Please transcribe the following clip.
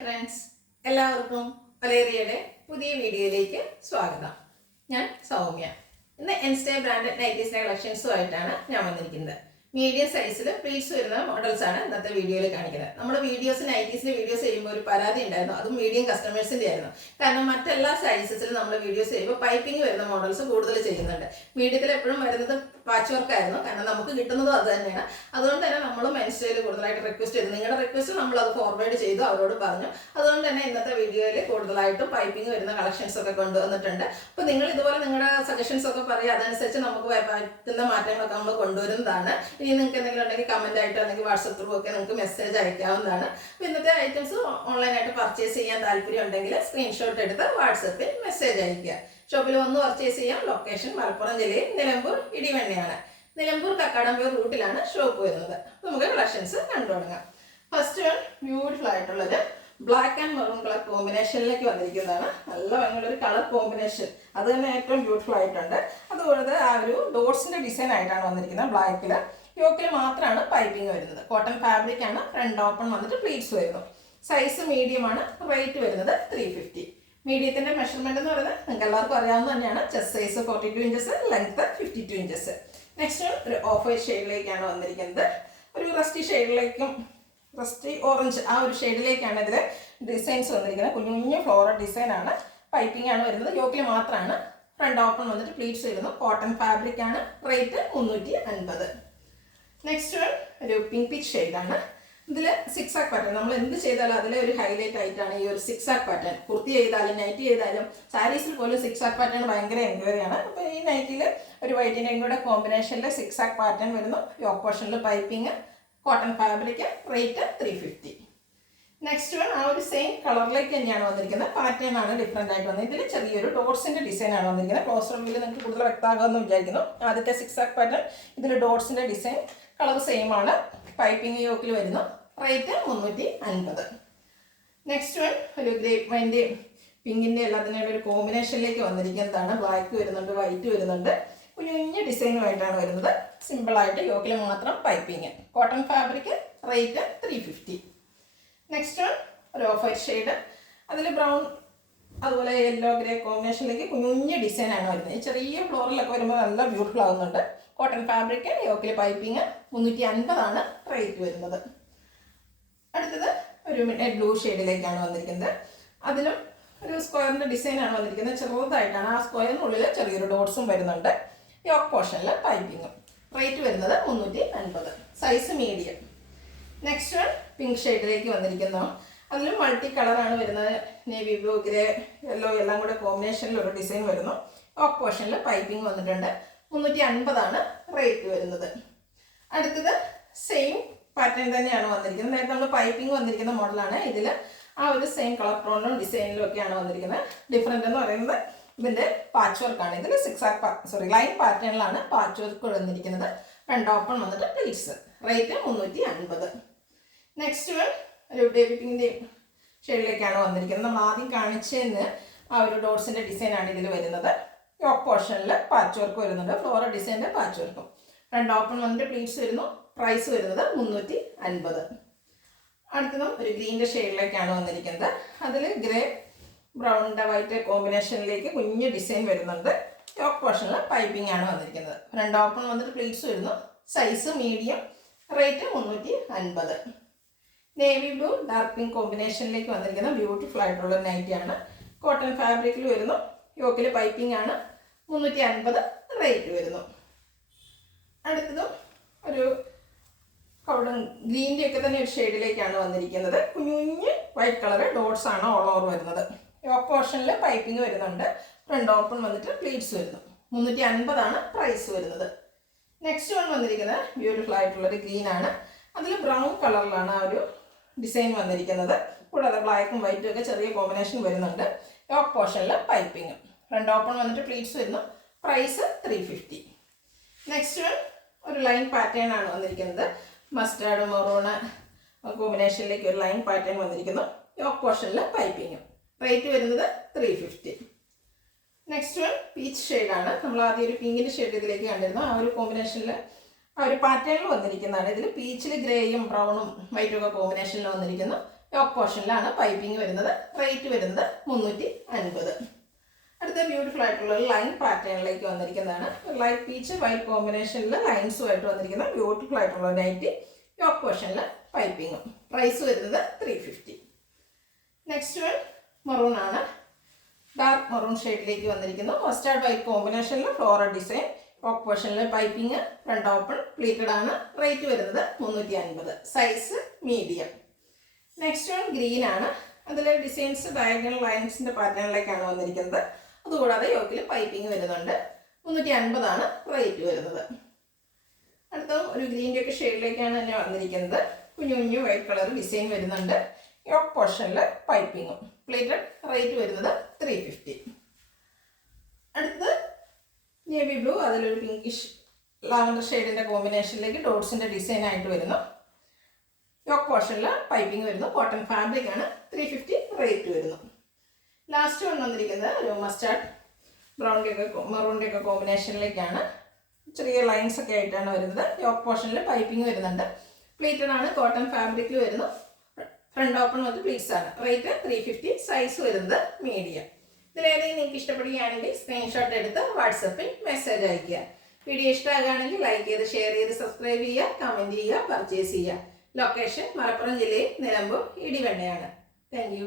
Friends, എല്ലാവർക്കും വലേറിയയുടെ പുതിയ വീഡിയോയിലേക്ക് സ്വാഗതം. ഞാൻ സൗമ്യ. ഇന്ന് എൻസ്റ്റേ ബ്രാൻഡഡ് നൈറ്റീസിന്റെ കളക്ഷൻസുമായിട്ടാണ് ഞാൻ വന്നിരിക്കുന്നത്. മീഡിയം സൈസിൽ പ്ലീറ്റ്സ് വരുന്ന മോഡൽസ് ആണ് ഇന്നത്തെ വീഡിയോയിൽ കാണിക്കുന്നത്. നമ്മുടെ നൈറ്റീസിന്റെ വീഡിയോസ് ചെയ്യുമ്പോൾ ഒരു പരാതി ഉണ്ടായിരുന്നു, അതും മീഡിയം കസ്റ്റമേഴ്സിന്റെ ആയിരുന്നു. കാരണം മറ്റെല്ലാ സൈസസിലും നമ്മൾ വീഡിയോസ് ചെയ്യുമ്പോൾ പൈപ്പിംഗ് വരുന്ന മോഡൽസ് കൂടുതൽ ചെയ്യുന്നുണ്ട്. മീഡിയത്തിൽ എപ്പോഴും വരുന്നത് പാച്ച് വർക്ക് ആയിരുന്നു, കാരണം നമുക്ക് കിട്ടുന്നതും അത് തന്നെയാണ്. അതുകൊണ്ട് തന്നെ നമ്മളും മെൻസ്റ്റേയിൽ കൂടുതലായിട്ട് റിക്വസ്റ്റ് ചെയ്തു. നിങ്ങളുടെ റിക്വസ്റ്റ് നമ്മൾ അത് ഫോർവേഡ് ചെയ്തു, അവരോട് പറഞ്ഞു. അതുകൊണ്ട് തന്നെ ഇന്നത്തെ വീഡിയോയിൽ കൂടുതലായിട്ടും പൈപ്പിംഗ് വരുന്ന കളക്ഷൻസ് ഒക്കെ കൊണ്ടുവന്നിട്ടുണ്ട്. അപ്പോൾ നിങ്ങൾ ഇതുപോലെ നിങ്ങളുടെ സജഷൻസ് ഒക്കെ പറയുക, അതനുസരിച്ച് നമുക്ക് പറ്റുന്ന മാറ്റങ്ങളൊക്കെ നമ്മൾ കൊണ്ടുവരുന്നതാണ്. ഇനി നിങ്ങൾക്ക് എന്തെങ്കിലും ഉണ്ടെങ്കിൽ കമന്റ് ആയിട്ടോ അല്ലെങ്കിൽ വാട്സപ്പ് ത്രൂ ഒക്കെ നിങ്ങൾക്ക് മെസ്സേജ് അയക്കാവുന്നതാണ്. അപ്പോൾ ഇന്നത്തെ ഐറ്റംസ് ഓൺലൈനായിട്ട് പർച്ചേസ് ചെയ്യാൻ താല്പര്യം ഉണ്ടെങ്കിൽ സ്ക്രീൻഷോട്ട് എടുത്ത് വാട്സപ്പിൽ മെസ്സേജ് അയക്കുക. ഷോപ്പിൽ വന്ന് പർച്ചേസ് ചെയ്യാം. ലൊക്കേഷൻ മലപ്പുറം ജില്ലയിൽ നിലമ്പൂർ ഇടിവണ്ണയാണ്. നിലമ്പൂർ കക്കാടംപേർ റൂട്ടിലാണ് ഷോപ്പ് വരുന്നത്. നമുക്ക് കളക്ഷൻസ് കണ്ടു തുടങ്ങാം. ഫസ്റ്റ് വൺ ബ്യൂട്ടിഫുൾ ആയിട്ടുള്ളത് ബ്ലാക്ക് ആൻഡ് മെറൂൺ കളർ കോമ്പിനേഷനിലേക്ക് വന്നിരിക്കുന്നതാണ്. നല്ല ഭംഗിയുള്ളൊരു കളർ കോമ്പിനേഷൻ, അത് തന്നെ ഏറ്റവും ബ്യൂട്ടിഫുൾ ആയിട്ടുണ്ട്. അതുപോലെ ആ ഒരു ഡോട്ട്സിന്റെ ഡിസൈൻ ആയിട്ടാണ് വന്നിരിക്കുന്നത്. ബ്ലാക്കിൽ യോക്കിൽ മാത്രമാണ് പൈപ്പിംഗ് വരുന്നത്. കോട്ടൺ ഫാബ്രിക് ആണ്. ഫ്രണ്ട് ഓപ്പൺ വന്നിട്ട് പ്ലീറ്റ്സ് വരുന്നു. സൈസ് മീഡിയം ആണ്. റേറ്റ് വരുന്നത് 350. മീഡിയത്തിന്റെ മെഷർമെന്റ് എന്ന് പറയുന്നത് നിങ്ങൾക്ക് എല്ലാവർക്കും അറിയാവുന്ന തന്നെയാണ്. Chest size 42 inches, length 52 inches. Next ഒരു ഓഫ് വൈറ്റ് ഷെയ്ഡിലേക്കാണ് വന്നിരിക്കുന്നത്. ഒരു റസ്റ്റി ഓറഞ്ച് ആ ഒരു ഷെയ്ഡിലേക്കാണ് ഇതിൽ ഡിസൈൻസ് വന്നിരിക്കുന്നത്. കുഞ്ഞു കുഞ്ഞു ഫ്ലോറൽ ഡിസൈൻ ആണ്. പൈപ്പിംഗ് ആണ് വരുന്നത്. യോക്കിൽ മാത്രമാണ്. ഫ്രണ്ട് ഓപ്പൺ വന്നിട്ട് പ്ലീറ്റ്സ് വരുന്നു. കോട്ടൺ ഫാബ്രിക് ആണ്. റേറ്റ് 350. നെക്സ്റ്റ് ഒരു പിങ്ക് പീച്ച് ഷെയ്ഡാണ്. ഇതിൽ സിക്സാക് പാറ്റേൺ, നമ്മൾ എന്ത് ചെയ്താലും അതിലെ ഒരു ഹൈലൈറ്റ് ആയിട്ടാണ് ഈ ഒരു സിക്സാക് പാറ്റേൺ. കുർത്തി ചെയ്താലും നൈറ്റി ചെയ്താലും സാരീസിൽ പോലും സിക്സാക് പാറ്റേൺ ഭയങ്കര എൻക്വയറി ആണ്. അപ്പോൾ ഈ നൈറ്റിൽ ഒരു വൈറ്റിൻ്റെയും കൂടെ കോമ്പിനേഷനിൽ സിക്സാക് പാറ്റേൺ വരുന്നു. യോക്ക് പോർഷനിൽ piping, cotton fabric, rate 350. Next one ആ ഒരു സെയിം കളറിലേക്ക് തന്നെയാണ് വന്നിരിക്കുന്നത്. പാറ്റേൺ ആണ് ഡിഫറെൻ്റ് ആയിട്ട് വന്നത്. ഇതിൽ ചെറിയൊരു ഡോട്ട്സിൻ്റെ ഡിസൈൻ ആണ് വന്നിരിക്കുന്നത്. ക്ലോസ് റൂമിൽ നിങ്ങൾക്ക് കൂടുതൽ വ്യക്തമാകുമെന്ന് വിചാരിക്കുന്നു. ആദ്യത്തെ സിക്സാക് പാറ്റേൺ, ഇതിൽ ഡോട്ട്സിൻ്റെ ഡിസൈൻ, കളർ സെയിം ആണ്. പൈപ്പിംഗ് യോക്കിൽ വരുന്നു. റേറ്റ് 350. നെക്സ്റ്റ് വൺ ഒരു ഗ്രേപ്പ് വൈൻ്റെ പിങ്കിൻ്റെ എല്ലാത്തിനുള്ള ഒരു കോമ്പിനേഷനിലേക്ക് വന്നിരിക്കുന്നതാണ്. ബ്ലാക്ക് വരുന്നുണ്ട്, വൈറ്റ് വരുന്നുണ്ട്. കുഞ്ഞു കുഞ്ഞു ഡിസൈനുമായിട്ടാണ് വരുന്നത്. സിമ്പിളായിട്ട് യോക്കിൽ മാത്രം piping, cotton fabric, rate 350. Next one ഒരു ഓഫ് വൈറ്റ് ഷെയ്ഡ്, അതിൽ ബ്രൗൺ അതുപോലെ യെല്ലോ ഗ്രേ കോമ്പിനേഷനിലേക്ക് കുഞ്ഞു കുഞ്ഞു ഡിസൈനാണ് വരുന്നത്. ഈ ചെറിയ ഫ്ലോറിലൊക്കെ വരുമ്പോൾ നല്ല ബ്യൂട്ടിഫുൾ ആകുന്നുണ്ട്. കോട്ടൺ ഫാബ്രിക്, യോക്കിൽ പൈപ്പിംഗ്, 350 റേറ്റ് വരുന്നത്. അടുത്തത് ഒരു മിഡ് ബ്ലൂ ഷെയ്ഡിലേക്കാണ് വന്നിരിക്കുന്നത്. അതിലും ഒരു സ്ക്വയറിൻ്റെ ഡിസൈനാണ് വന്നിരിക്കുന്നത്. ചെറുതായിട്ടാണ്. ആ സ്ക്വയറിനുള്ളിൽ ചെറിയൊരു ഡോട്ട്സും വരുന്നുണ്ട്. യോക്ക് പോർഷനിൽ പൈപ്പിങ്ങും. റേറ്റ് വരുന്നത് 350. Size medium. Next one pink ഷെയ്ഡിലേക്ക് വന്നിരിക്കുന്നു. അതിലും മൾട്ടി കളറാണ് വരുന്നത്. നേവി ബ്ലൂ, ഗ്രേ, യെല്ലോ എല്ലാം കൂടെ കോമ്പിനേഷനിൽ ഒരു ഡിസൈൻ വരുന്നു. യോക്ക് പോർഷനിൽ പൈപ്പിംഗ് വന്നിട്ടുണ്ട്. 350 റേറ്റ് വരുന്നത്. അടുത്തത് സെയിം പാറ്റേൺ തന്നെയാണ് വന്നിരിക്കുന്നത്. നേരത്തെ നമ്മൾ പൈപ്പിംഗ് വന്നിരിക്കുന്ന മോഡലാണ്. ഇതിൽ ആ ഒരു സെയിം കളർ ടോണിലും ഡിസൈനിലും ഒക്കെയാണ് വന്നിരിക്കുന്നത്. ഡിഫറെൻ്റ് എന്ന് പറയുന്നത് ഇതിൻ്റെ പാച്ച് വർക്കാണ്. ഇതിൽ ലൈൻ പാറ്റേണിലാണ് പാച്ച് വർക്ക് വന്നിരിക്കുന്നത്. ഫ്രണ്ട് ഓപ്പൺ വന്നിട്ട് പ്ലീറ്റ്സ്. റേറ്റ് 350. നെക്സ്റ്റ് ഒരു ബേബി പിങ്കിൻ്റെ ഷെയ്ഡിലേക്കാണ് വന്നിരിക്കുന്നത്. നമ്മൾ ആദ്യം കാണിച്ചതിന് ആ ഒരു ഡോട്ട്സിൻ്റെ ഡിസൈനാണ് ഇതിൽ വരുന്നത്. യോക്ക് പോർഷനിൽ പാച്ച് വർക്ക് വരുന്നുണ്ട്. ഫ്ലോറൽ ഡിസൈൻ്റെ പാച്ച് വർക്കും. ഫ്രണ്ട് ഓപ്പൺ വന്നിട്ട് പ്ലീറ്റ്സ് വരുന്നു. പ്രൈസ് വരുന്നത് 350. അടുത്തതും ഒരു ഗ്രീൻ്റെ ഷെയ്ഡിലേക്കാണ് വന്നിരിക്കുന്നത്. അതിൽ ഗ്രേ ബ്രൗണിൻ്റെ വൈറ്റ് കോമ്പിനേഷനിലേക്ക് കുഞ്ഞ് ഡിസൈൻ വരുന്നുണ്ട്. യോക്ക് പോർഷനിൽ പൈപ്പിംഗ് ആണ് വന്നിരിക്കുന്നത്. ഫ്രണ്ട് ഓപ്പൺ വന്നിട്ട് പ്ലീറ്റ്സ് വരുന്നു. Size medium. Rate 350. Navy blue dark pink കോമ്പിനേഷനിലേക്ക് വന്നിരിക്കുന്ന ബ്യൂട്ടിഫുൾ ആയിട്ടുള്ള നൈറ്റിയാണ്. കോട്ടൺ ഫാബ്രിക്കിൽ വരുന്നു. യോക്കിൽ പൈപ്പിംഗ് ആണ്. 350 റേറ്റ് വരുന്നു. അടുത്തതും ഒരു ഗ്രീൻ്റെ ഒക്കെ തന്നെ ഒരു ഷെയ്ഡിലേക്കാണ് വന്നിരിക്കുന്നത്. കുഞ്ഞു കുഞ്ഞ് വൈറ്റ് കളർ ഡോട്ട്സ് ആണ് ഓൾ ഓവർ വരുന്നത്. യോക്ക് പോർഷനിൽ പൈപ്പിംഗ് വരുന്നുണ്ട്. ഫ്രണ്ട് ഓപ്പൺ വന്നിട്ട് പ്ലീറ്റ്സ് വരുന്നു. 350 പ്രൈസ് വരുന്നത്. നെക്സ്റ്റ് വൺ വന്നിരിക്കുന്നത് ബ്യൂട്ടിഫുൾ ആയിട്ടുള്ളൊരു ഗ്രീൻ ആണ്. അതിൽ ബ്രൗൺ കളറിലാണ് ആ ഒരു ഡിസൈൻ വന്നിരിക്കുന്നത്. കൂടാതെ ബ്ലാക്കും വൈറ്റും ഒക്കെ ചെറിയ കോമ്പിനേഷൻ വരുന്നുണ്ട്. യോക്ക് പോർഷനിൽ പൈപ്പിംഗ്. ഫ്രണ്ട് ഓപ്പൺ വന്നിട്ട് പ്ലീറ്റ്സ് വരുന്നു. പ്രൈസ് 350. നെക്സ്റ്റ് വൺ ഒരു ലൈൻ പാറ്റേൺ ആണ് വന്നിരിക്കുന്നത്. മസ്റ്റാർഡ് മെറൂണ് കോമ്പിനേഷനിലേക്ക് ഒരു ലൈൻ പാറ്റേൺ വന്നിരിക്കുന്നു. യോക്ക് പോർഷനിൽ പൈപ്പിങ്ങും. റേറ്റ് വരുന്നത് 350. നെക്സ്റ്റ് വൺ പീച്ച് ഷെയ്ഡാണ്. നമ്മൾ ആദ്യം ഒരു പിങ്കിൻ്റെ ഷെയ്ഡ് ഇതിലേക്ക് കണ്ടിരുന്നു. ആ ഒരു കോമ്പിനേഷനിൽ ആ ഒരു പാറ്റേണിൽ വന്നിരിക്കുന്നതാണ്. ഇതിൽ പീച്ചിൽ ഗ്രേയും ബ്രൗണും വൈറ്റും ഒക്കെ കോമ്പിനേഷനിൽ വന്നിരിക്കുന്നു. യോക്ക് പോർഷനിലാണ് പൈപ്പിംഗ് വരുന്നത്. റേറ്റ് വരുന്നത് 350. അടുത്ത ബ്യൂട്ടിഫുൾ ആയിട്ടുള്ള ലൈൻ പാറ്റേണിലേക്ക് വന്നിരിക്കുന്നതാണ്. ലൈറ്റ് പീച്ച് വൈറ്റ് കോമ്പിനേഷനിൽ ലൈൻസുമായിട്ട് വന്നിരിക്കുന്ന ബ്യൂട്ടിഫുൾ ആയിട്ടുള്ള നൈറ്റി. യോക്ക് പോർഷനിൽ പൈപ്പിങ്ങും. പ്രൈസ് വരുന്നത് 350. നെക്സ്റ്റ് വൺ മറൂൺ ആണ്. ഡാർക്ക് മറൂൺ ഷെയ്ഡിലേക്ക് വന്നിരിക്കുന്നു. മസ്റ്റാർഡ് വൈറ്റ് കോമ്പിനേഷനിൽ ഫ്ലോറൽ ഡിസൈൻ. യോക്ക് പോർഷനിൽ പൈപ്പിംഗ്, ഫ്രണ്ട് ഓപ്പൺ, പ്ലീറ്റഡ് ആണ്. റേറ്റ് വരുന്നത് 350. Size medium. Next one green ആണ്. അതിലെ ഡിസൈൻസ് ഡയഗണൽ ലൈൻസിൻ്റെ പാറ്റേണിലേക്കാണ് വന്നിരിക്കുന്നത്. അതുകൂടാതെ യോക്കിൽ പൈപ്പിംഗ് വരുന്നുണ്ട്. 350 ആണ് റേറ്റ് വരുന്നത്. അടുത്ത ഒരു ഗ്രീൻ്റെ ഒക്കെ ഷെയ്ഡിലേക്കാണ് തന്നെ വന്നിരിക്കുന്നത്. കുഞ്ഞു കുഞ്ഞു വൈറ്റ് കളർ ഡിസൈൻ വരുന്നുണ്ട്. യോക്ക് പോർഷനിൽ പൈപ്പിങ്ങും. പ്ലേറ്റഡ്. റേറ്റ് വരുന്നത് 350. അടുത്തത് നേവി ബ്ലൂ, അതിലൊരു പിങ്കിഷ് ലാവൻഡർ ഷെയ്ഡിൻ്റെ കോമ്പിനേഷനിലേക്ക് ഡോട്ട്സിൻ്റെ ഡിസൈൻ ആയിട്ട് വരുന്നു. യോക്ക് പോർഷനിൽ പൈപ്പിംഗ് വരുന്നു. കോട്ടൺ ഫാബ്രിക് ആണ്. 350 റേറ്റ് വരുന്നു. ലാസ്റ്റ് വൺ വന്നിരിക്കുന്നത് ഒരു മസ്റ്റാർഡ് മെറൂണിൻ്റെ ഒക്കെ കോമ്പിനേഷനിലേക്കാണ്. ചെറിയ ലൈൻസ് ഒക്കെ ആയിട്ടാണ് വരുന്നത്. യോക്ക് പോർഷനിൽ പൈപ്പിംഗ് വരുന്നുണ്ട്. പ്ലീറ്റഡ് ആണ്. കോട്ടൺ ഫാബ്രിക്കിൽ വരുന്നു. ഫ്രണ്ട് ഓപ്പൺ വന്ന് പ്ലീറ്റ്സ് ആണ്. റേറ്റ് 350. സൈസ് വരുന്നത് മീഡിയം. ഇതിലേതെങ്കിലും നിങ്ങൾക്ക് ഇഷ്ടപ്പെടുകയാണെങ്കിൽ സ്ക്രീൻഷോട്ട് എടുത്ത് വാട്സപ്പിൽ മെസ്സേജ് അയയ്ക്കുക. വീഡിയോ ഇഷ്ടമാകുകയാണെങ്കിൽ ലൈക്ക് ചെയ്ത്, ഷെയർ ചെയ്ത്, സബ്സ്ക്രൈബ് ചെയ്യുക, കമൻറ്റ് ചെയ്യുക, പർച്ചേസ് ചെയ്യുക. ലൊക്കേഷൻ മലപ്പുറം ജില്ലയിൽ നിലമ്പൂർ ഇടിവണ്ണയാണ്. Thank you.